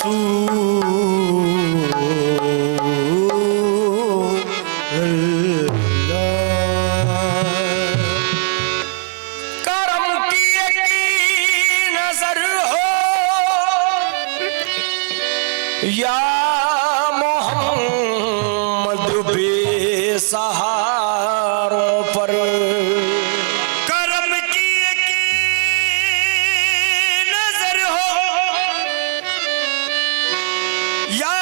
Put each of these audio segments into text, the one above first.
करम की नजर हो या मोहम्मद बेसहारों पर, करम की नजर हो या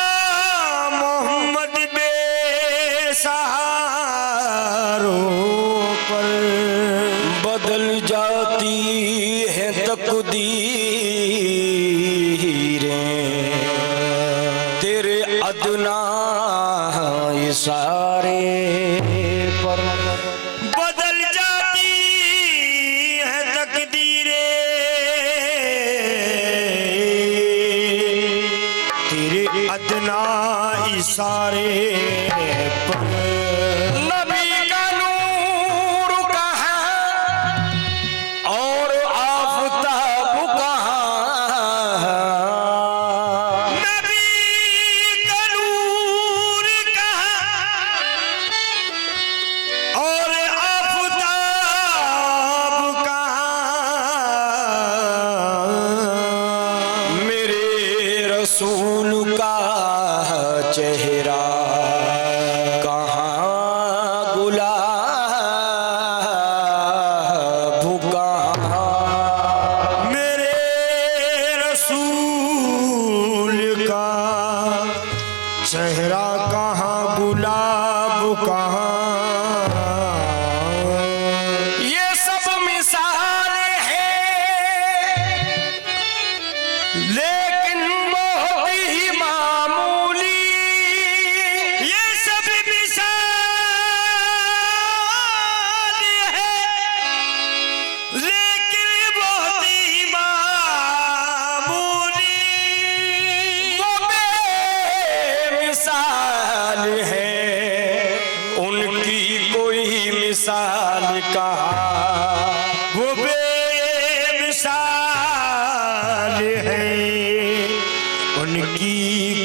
मोहम्मद बेसहारों पर, बदल जाती है तकदीरें तेरे अदना इशारे पर, बदल जाती है तकदीरें तेरे अदना इशारे पर। नबी का नूर कहाँ और आफताब कहाँ, नबी का नूर कहाँ और आफताब कहाँ, मेरे रसूल का चेहरा कहाँ, गुलाब कहाँ, मेरे रसूल का चेहरा कहाँ, गुलाब कहाँ। ये सब मिसाल है लेकिन बहुत ही मामूली, ये सब मिसाल है लेकिन बहुत ही मामूली। वो बेमिसाल है उनकी कोई मिसाल कहाँ, वो बेमिसाल है उनकी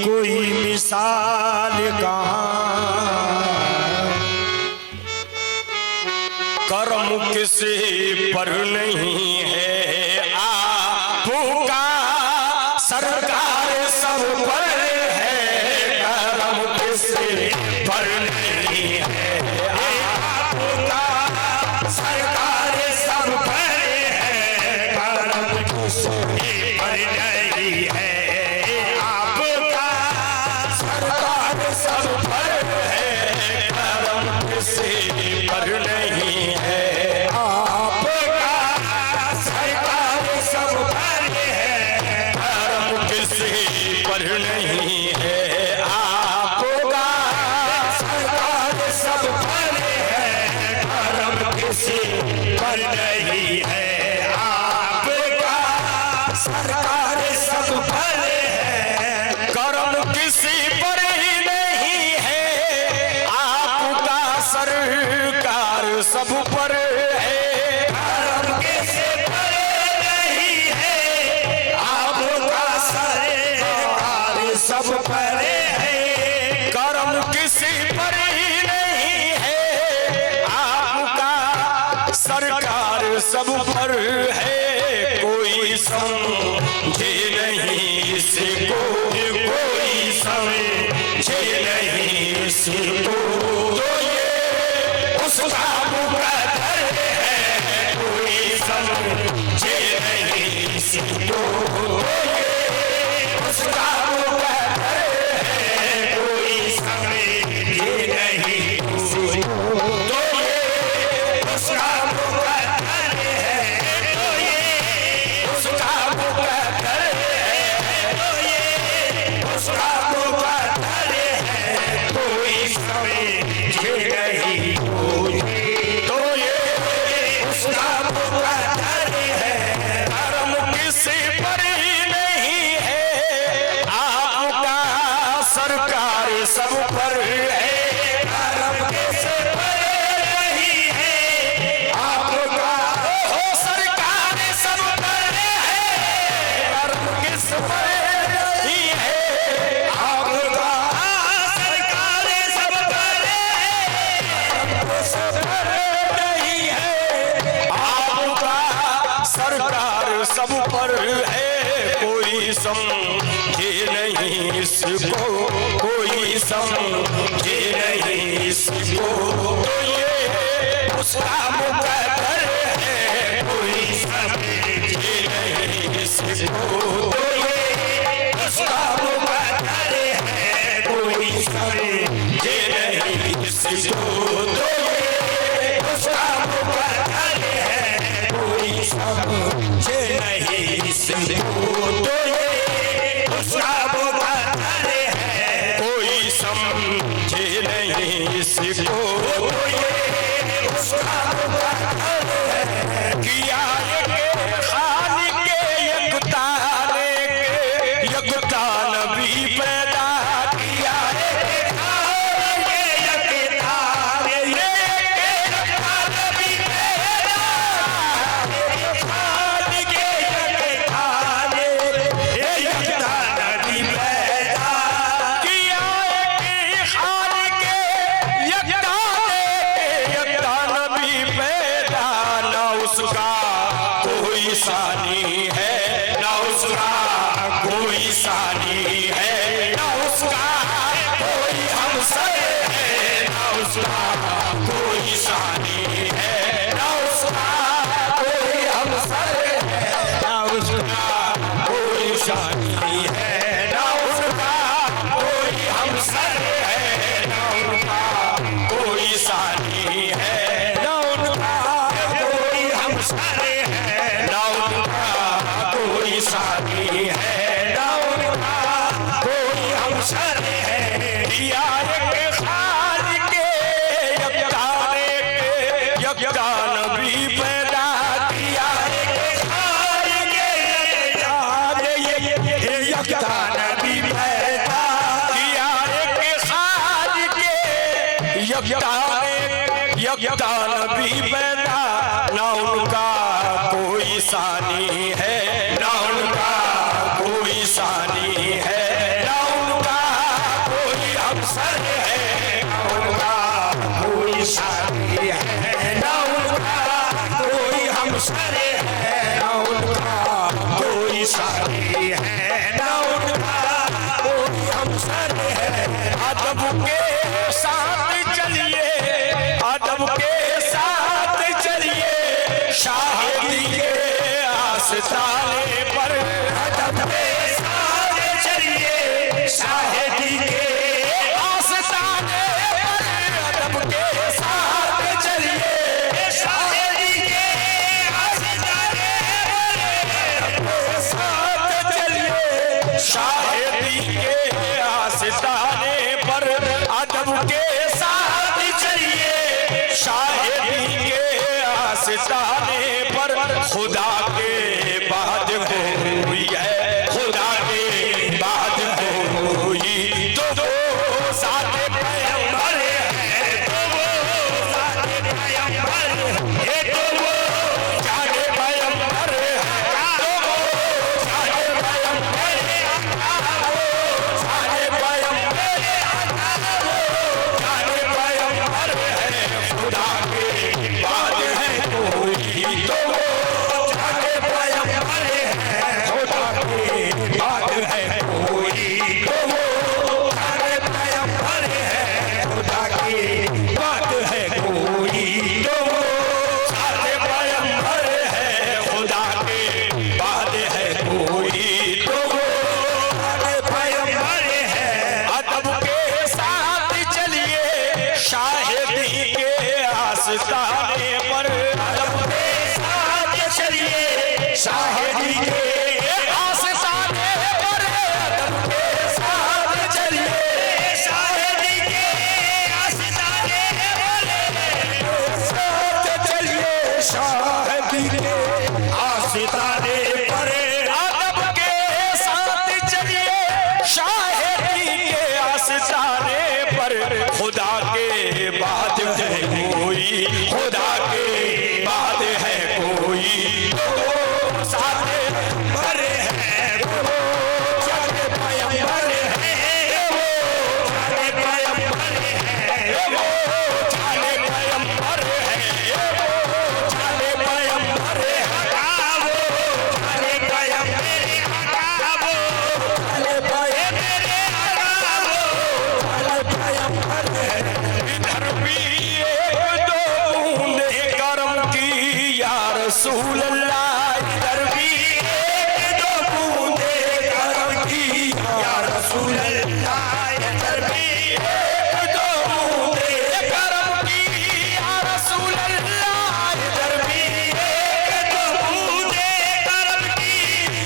कोई मिसाल कहाँ। करम किसी पर नहीं है आपका सरकार सब पर है, करम किसी पर नहीं है आपका सरकार सब पर है, करम किसी पर नहीं है आपका सरकार सब पर है, करम किसी पर नहीं है आपका सरकार सब पर है, करम किसी पर नहीं है आपका सरकार सब पर है, करम किसी पर नहीं है आपका सरकार सब पर है, करम किसी पर ही नहीं है आपका सरकार सब पर है, करम किसी पर नहीं है आपका सरकार सब पर है, करम किसी पर ही नहीं है आपका सरकार सब पर है, कोई समझे नहीं इसको, कोई समझे नहीं इसको, तो ये उसका मुकद्दर है, कोई समझे नहीं इसको, तो ये उसका मुकद्दर है, कोई समझे नहीं इसको, तो ये उसका मुकद्दर है, तो ये उसका मुकद्दर है, तो ये उसका मुकद्दर है, कोई समझे नहीं तो ये उसका मुकद्दर है, करम किसी पर ही नहीं है आपका सरकार सब पर है, करम किसी पर नहीं है आपका हो सरकार सब पर है, करम किस पर नहीं है समझे नहीं इसको, तो ये उसका मुकद्दर है, कोई समझे नहीं इसको, तो ये उसका मुकद्दर है, कोई समझे नहीं इसको, तो ये उसका मुकद्दर है, कोई समझे नहीं इसको, तो ये उसका मुकद्दर है, कोई समझे नहीं इसको, तो ये उसका मुकद्दर है। किया एक खालिक यकता ने यकता नबी पैदा किया, एक खालिक यकता ने यकता नबी पैदा, खालिक यकता ने यकता नबी पैदा किया, एक खालिक यकता ने यकता नबी पैदा, ना उसका कोई सानी है, ना उसका कोई सानी है, ना उसका कोई हमसर है, ना उसका कोई सानी है, ना उसका कोई हमसर है, ना उसका कोई सानी है, ना उसका कोई हमसर है, ना उनका कोई सानी है, ना उनका कोई हमसर है, ना उनका कोई सानी है, ना उनका कोई हमसर है। दिया एक खालिक यकता ने यकता नबी पैदा किया, एक खालिक यकता ने यकता नबी पैदा किया, एक खालिक यकता ने यकता नबी पैदा, ना उनका कोई सानी है, ना उनका कोई सानी है, ना उनका कोई हमसर है, ना उनका कोई सानी है, ना उनका कोई हमसर है, ना उनका कोई सानी है, ना उनका कोई हमसर है। अदब के साथ चलिए, अदब के साथ चलिए, शाहिदी के आस्ताने पर, अदब के साथ चलिए, शाहिदी के आस्ताने पर, अदब के साथ चलिए, शाहिदी के आस्ताने पर, साथ चलिए, शाहिदी के आस्ताने पर, अदब के साथ चलिए, शाहिदी के आस्ताने पर, खुदा के बाद कोई है, खुदा के बाद कोई तो वो ज़ात पैगंबर है, तो वो ज़ात पैगंबर है, तो वो जाने पैगंबर है, तो वो जाने पैगंबर है, वो जाने पैगंबर है, वो जाने पैगंबर है, खुदा के बाद है कोई तो वो जाने पैगंबर है, खुदा के बाद है कोई तो वो जाने पैगंबर है, खुदा की बात है कोई तो वो जाने पैगंबर है, खुदा के बाद है कोई तो वो जाने पैगंबर है। अदब के साथ चलिए, शाहिदी के आस्ताने पर, अदब के साथ चलिए, शाहिदी के आस्ताने पर, अदब के साथ चलिए, शाहिदी के आस्ताने पर, साथ चलिए, शाहिदी के आस्ताने पर, अदब के साथ चलिए, शाहिदी के आस्ताने पर, खुदा के बाद है कोई, खुदा के बाद है कोई तो वो साथ पर है, वो जाने पैगंबर है, वो जाने पैगंबर है, वो जाने पैगंबर है, वो जाने पैगंबर है, वो जाने पैगंबर है, वो जाने पैगंबर है, वो घर है, इधर भी एक दो बूंदे करम की या रसूल अल्लाह, इधर भी एक दो बूंदे करम की या रसूल अल्लाह, इधर भी एक दो बूंदे करम की या रसूल अल्लाह, इधर भी एक दो बूंदे करम की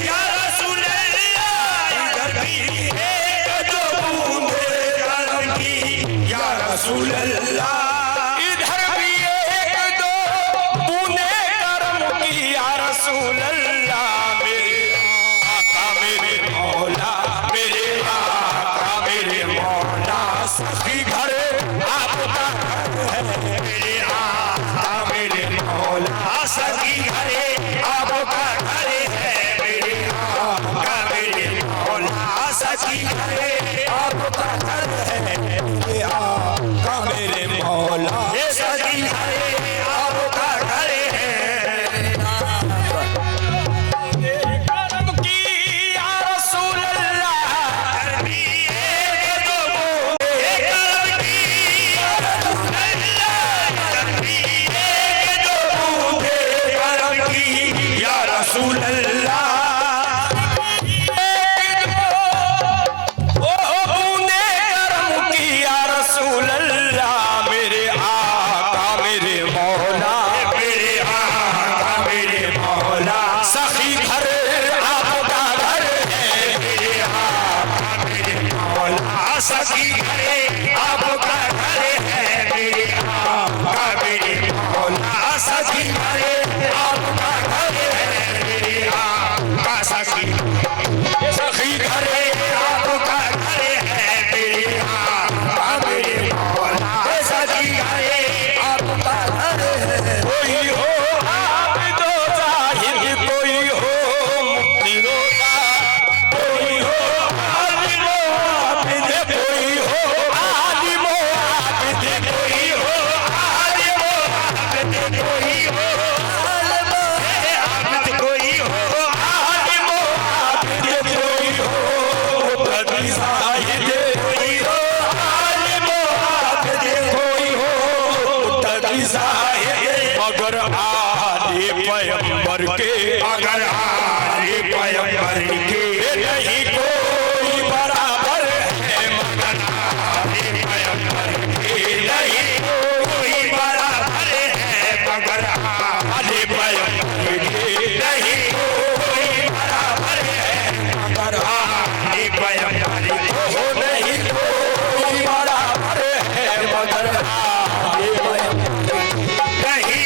या रसूल अल्लाह, इधर भी एक दो बूंदे करम की या रसूल अल्लाह, इधर भी एक दो बूंदे करम की या रसूल अल्लाह, मेरे आका मेरे मौला, मेरे आका मेरे मौला, सखी घर आपका घर है, मेरे आका मेरे मौला, सखी घर आपका घर है, मेरे आका मेरे मौला, सखी घर आपका घर है, मेरे आका मेरे मौला, ये सखी घर आपका घर है, करम की या रसूल अल्लाह, इधर भी एक दो बूंदे करम की या रसूल अल्लाह, इधर भी एक दो बूंदे करम की या रसूल अल्लाह, ओ बूंदे करम की या रसूल अल्लाह, मेरे आका मेरे मौला, मेरे आका मेरे मौला, सखी घर आपका घर है, मेरे आका मेरे मौला, सखी घर आपका घर है, मेरे आका मेरे मौला, सखी घर आपका घर है, मेरे आका सखी सखी घर आपका घर है, मेरे आका मेरे मौला, सखी घर आपका घर है, कोई हो आबिदो जाहिद, कोई हो मुक्ति रोजा, कोई हो आलिमो आबिद, कोई हो आलिमो आबिद, कोई हो आलिमो आबिद, कोई हो आलिमो आबिद, कोई हो आलिमो आबिद, कोई हो मुक्तदी जाहिद, कोई हो आलिमो आबिद, कोई हो मुक्तदी जाहिद, मगर आले पैगंबर के, मगर आले पैगंबर के नहीं कोई बराबर है, मगर आले पैगंबर के नहीं कोई बराबर है, मगर आले पैगंबर के नहीं कोई बराबर है, मगर आले पैगंबर को नहीं कोई बराबर है, मगर आले पैगंबर नहीं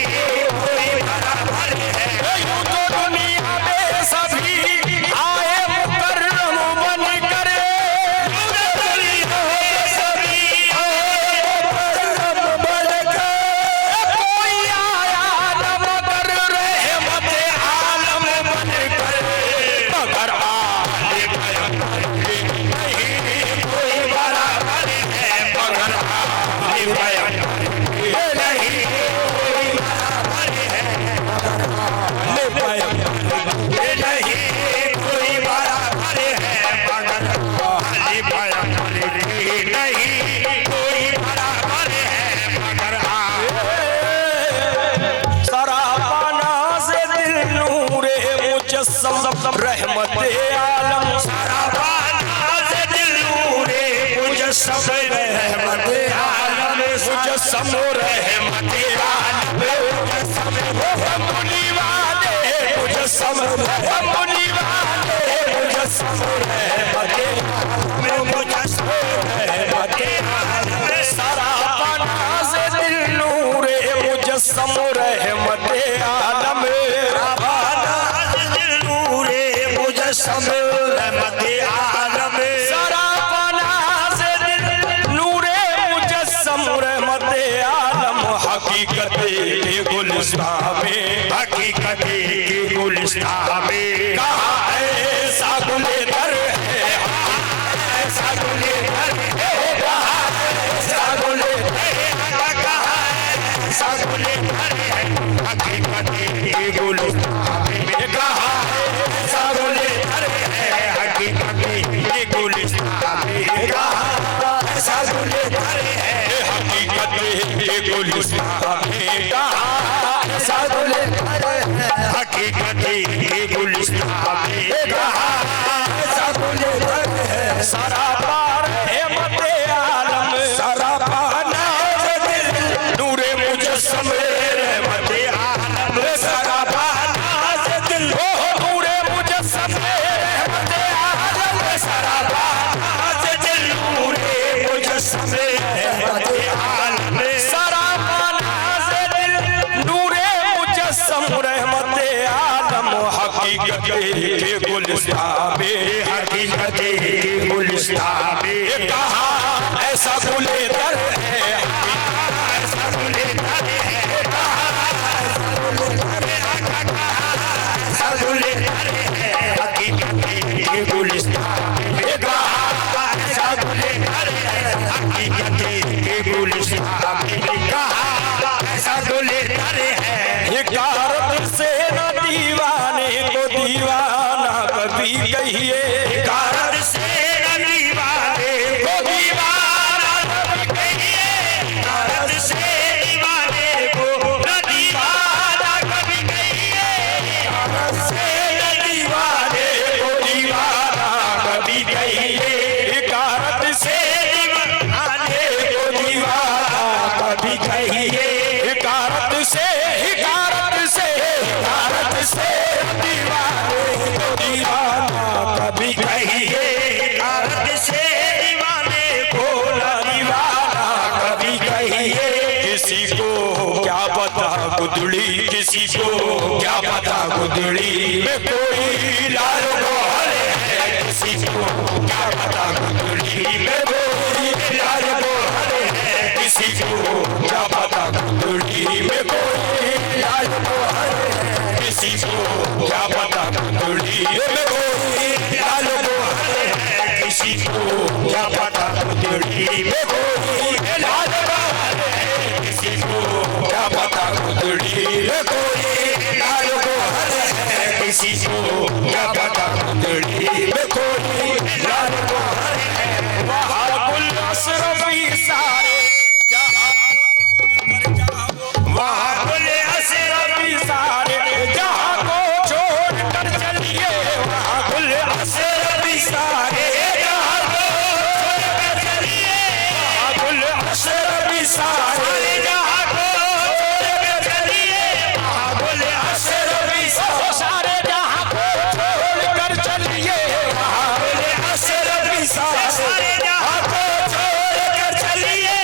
कोई बराबर है, यूं तो दुनिया में सभी आए मुकर्रम बनकर, दुनिया में सभी आए मुकर्रम बनकर, कोई आया न मगर रहमत आलम बनकर, मगर आले पैगंबर के नहीं कोई बराबर है, मगर आले पैगंबर के नहीं कोई बराबर है, आले पैगंबर के नहीं कोई बराबर है, मगर आले पैगंबर के नहीं कोई बराबर है, मगर सरापाना से दिल नूरे मुजस्सम रहमत आलम, सरापाना से दिल नूरे मुजस्सम रहमत आलम, मुजस्सम रहमत आलम, मुजस्सम मुनी वाले मुजस्सम मुनी वाले मुजस्सम रहमत आलम, मुजस्सम रहमत आलम, सरापाना से दिल नूरे मुजस्सम रहमत आलम, सरापाना से दिल नूरे मुजस्सम रहमत आलम, सरापाना से दिल नूरे मुजस्सम रहमत आलम, हकीकत के गुलिस्तान में, हकीकत के गुलिस्तान में कहाँ ऐसा गुलेदर है, ऐसा गुलेदर है, कहाँ ऐसा गुलेदर है, कहाँ ऐसा गुलेदर है, हकीकत के गुलिस्तान में कहाँ ऐसा गुलेदर है, हकीकत के गुलिस्तान में कहाँ ऐसा गुलेदर है, के गुलिस्तान में कहाँ ऐसा गुलजार है, हकीकत के गुलिस्तान में कहाँ ऐसा गुलजार है। सरापा रहमत आलम, सरापा नाज़ दिल, नूरे मुजस्सम रहमत आलम, सरापा नाज़ दिल, नूरे मुजस्सम रहमत आलम, सरापा नाज़ दिल, नूरे मुजस्सम रहमत आलम, सरापा नाज़ दिल, नूरे मुजस्सम रहमत आलम। हकीकत के गुलिस्तान में, हकीकत के गुलिस्तान में कहाँ ऐसा गुलेदर है, ऐसा गुलिस्तान है, ऐसा गुलिस्तान है, हकीकत के गुलिस्तान में कहाँ ऐसा गुलिस्तान है, हकीकत के गुलिस्तान में कहाँ ऐसा गुलिस्तान है। हिकारत से न दीवाने को दीवाना कभी कहिए, हिकारत से न दीवाने को दीवाना कभी कहिए, हिकारत से दीवाने को न दीवाना कभी कहिए, हिकारत से न दीवाने को दीवाना कभी कहिए, हिकारत से दीवाने को दीवाना कभी कहिए, हिकारत से, हिकारत से, हिकारत से दीवाने को दीवाना कभी कहिए, हिकारत से दीवाने को न दीवाना कभी कहिए। किसी को क्या पता गुदड़ी, किसी को क्या पता गुदड़ी में कोई लाल गोहर है, किसी को क्या पता गुदड़ी में कोई लाल गोहर है, किसी को क्या पता गुदड़ी में कोई लाल गोहर है, किसी को क्या पता गुदड़ी में कोई लाल गोहर है, किसी को क्या पता गुदड़ी में कोई लाल गोहर है, किसी को क्या पता गुदड़ी में कोई लाल गोहर है, किसी को क्या पता गुदड़ी में कोई लाल गोहर है। वहाँ गुल अशरफी सारे वहाँ बोले अशरफी सारे जहाँ को छोड़ कर चलिए, वहाँ गुल अशरफी सारे जहाँ को छोड़ कर चलिए, वहाँ गुल अशरफी सारे जहाँ को छोड़ कर चलिए, वहाँ गुल अशरफी सारे जहाँ को छोड़ कर चलिए, वहाँ गुल अशरफी सारे जहाँ को छोड़ कर चलिए,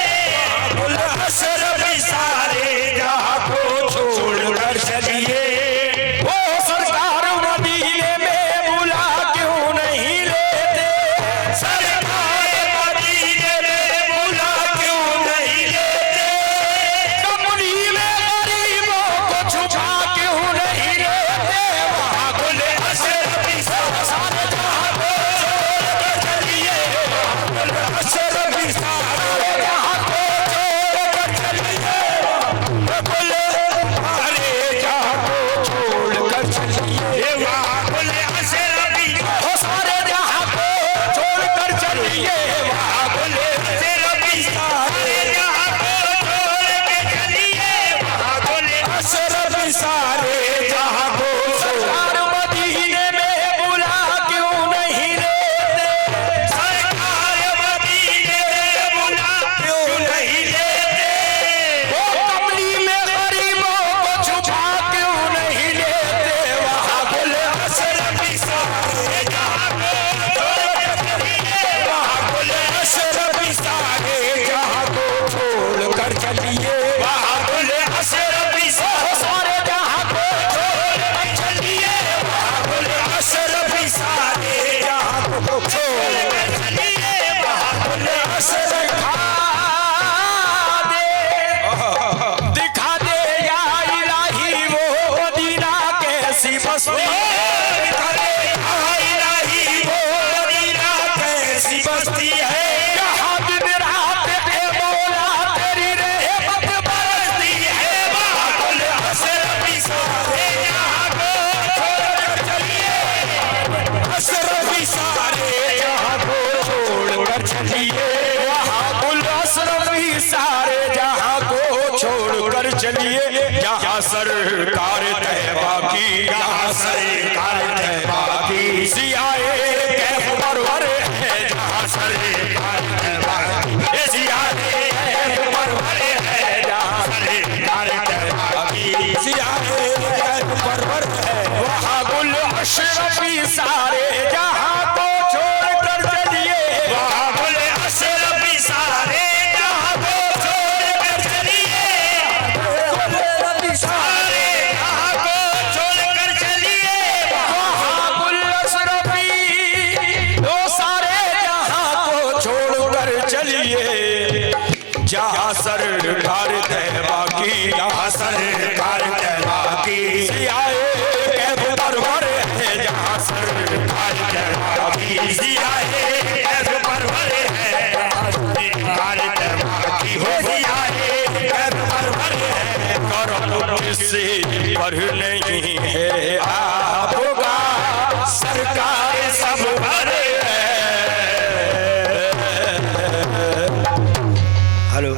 गुल अशरफी सारे जहाँ को छोड़ कर चलिए। वो सरकार मदीने में बुला क्यों नहीं लेते, सरकार मदीने में बुला क्यों नहीं लेते, कमली में गरीबों को छुपा क्यों नहीं लेते, वहाँ गुल अशरफी सारे जहाँ को छोड़ कर चलिए, गुल अशरफी सारे जहाँ को छोड़ कर चलिए, गुल अरे जहाँ को छोड़ कर चलिए, वहाँ बोले अशरफी वो सारे जहाँ को छोड़ कर चलिए, वहाँ गुल अशरफी सारे जहाँ को छोड़ के चलिए, वहाँ बोले अशरफी सारे जहाँ को सरकार मदीने में बुला क्यों नहीं लेते, सरकार मदीने में बुला क्यों नहीं लेते, वो कमली में गरीबों को छुपा क्यों नहीं लेते, वहाँ गुल अशरफी सारे जहाँ को छोड़ के चलिए, वहाँ गुल अशरफी सारे जहाँ को छोड़ कर चलिए, वहाँ बोले अशरफी सारे जहाँ को छोड़ कर चलिए, वहाँ गुल अशरफी सारे जहाँ को छोड़ कर चलिए, वहाँ गुल अशरफ दिखा दे या इलाही वो मदीना कैसी बस्ती है, दिखा दे या इलाही वो मदीना कैसी बस्ती है, यहाँ दिन रात है मौला तेरी रहमत बरसती है, वहाँ गुल अशरफी सारे जहाँ को छोड़ कर चलिए, अशरफी सारे जहाँ को छोड़ कर चलिए, वहाँ गुल अशरफी सारे जहाँ को चलिए जहाँ सरकार तैबा की, जहाँ सरकार तैबा की, सियाए कैफ परवर है जहाँ सरकार तैबा की, सियाए कैफ परवर है सरकार तैबा की, हो सियाए कैफ परवर है। करम किसी पर नहीं है आपका, सरकार सब पर है। हेलो।